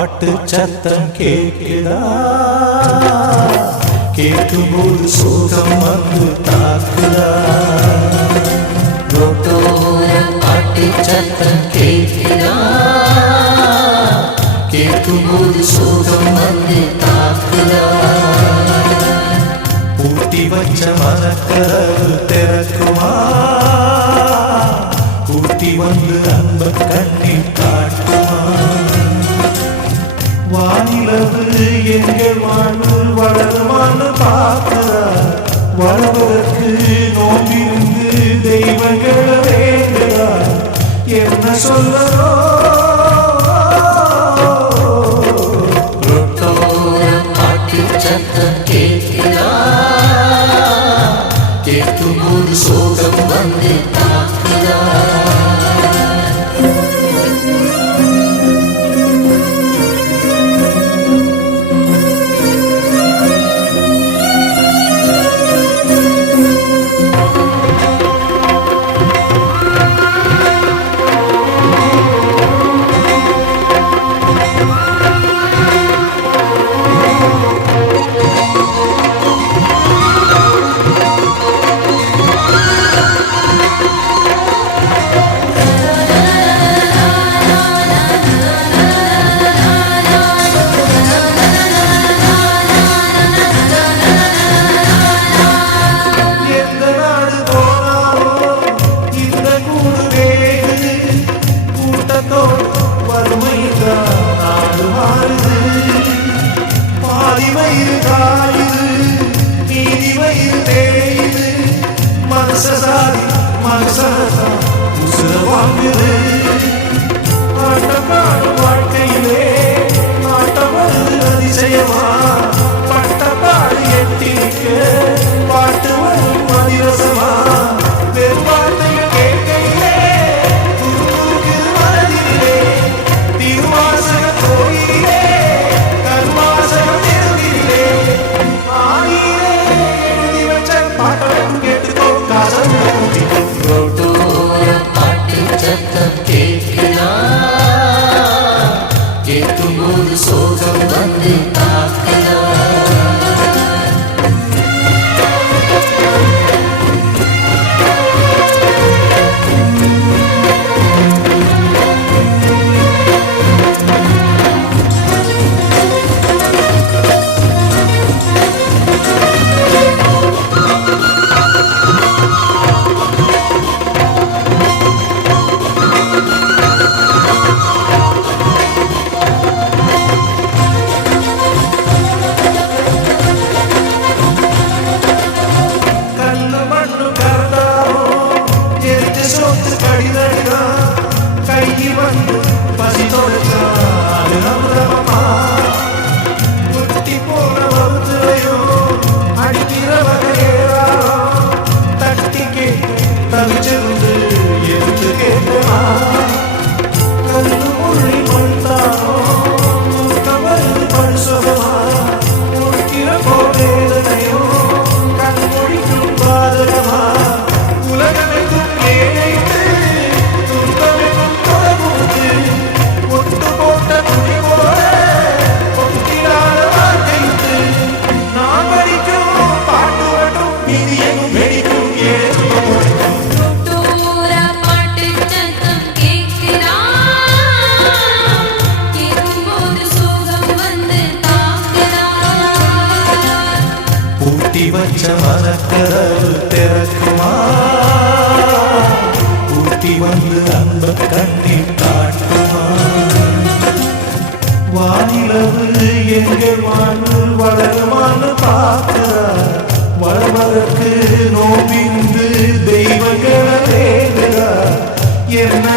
பாட்டு சத்தம் கேட்குதா? கேட்கும்போது சோகம் வந்து தாக்குதா? ரோட்டோரம் பாட்டு சத்தம் கேட்குதா? கேட்கும்போது சோகம் வந்து தாக்குதா? பூட்டி வச்ச மனக்கதவு திறக்குமா? பூட்டி வந்து அன்ப கண்ணில் காட்டுமா? வானிலவு எங்கள் வாழ்வில் வளருமான்னு பார்க்கிறா. வளர்வதற்கு நோம்பிருந்து தெய்வங்களை வேண்டுதா. என்ன சொல்லறோ? ரொட்டோரம் பாட்டு சத்தம் கேட்கிறா. கேட்கும்போது சோகம் வந்து தாக்குதா? மனசாதி மனசா உசுர வாங்குது. ஆட்டப்பாடு வாழ்க்கையிலே ஆட்டம் வருது அதிசயமா. பட்டப்பாடு எட்டிருக்க பாட்டு வரும் அதிரசமா. பெரும்பாட்டையும் கேட்கையிலே குறுக்குறுக்குது மனதிலே. திருவாசக கோயிலே கருவாசகம் தெருவிலே. ஆணியிலே எழுதி வச்ச பாட்டம் கேட்டுக்கோ. ரோட்டோரம் பாட்டு சத்தம் கேட்கிறா. கேட்கும்போது சோகம் வந்து தாக்குதா? கையில் வந்து பசி தொலைச்சா அது நம்பமா. குத்தி போன வகுத்துறையும் அடிக்கிற வகையேறாரோ. தட்டி கேட்டு தவிச்சிருந்து எடுத்து கேட்டமா. கல்லு மொழி மொழித்தாரோ தூக்கம் வருது பரிசுகமா. முடிக்கிற போவேதனையோ கண் மொழிக்கும் பாதகமா. உலகமெங்கும் ஏழைத்து வச்ச மனக்கதவு திறக்குமா? ஊட்டி வந்து அன்ப கண்ணில் காட்டுமா? வானிலவு எங்கள் வாழ்வில் வளருமான்னு பார்க்கிறா. வளர்வதற்கு நோம்பிந்து தெய்வங்களை வேண்டுதா. என்ன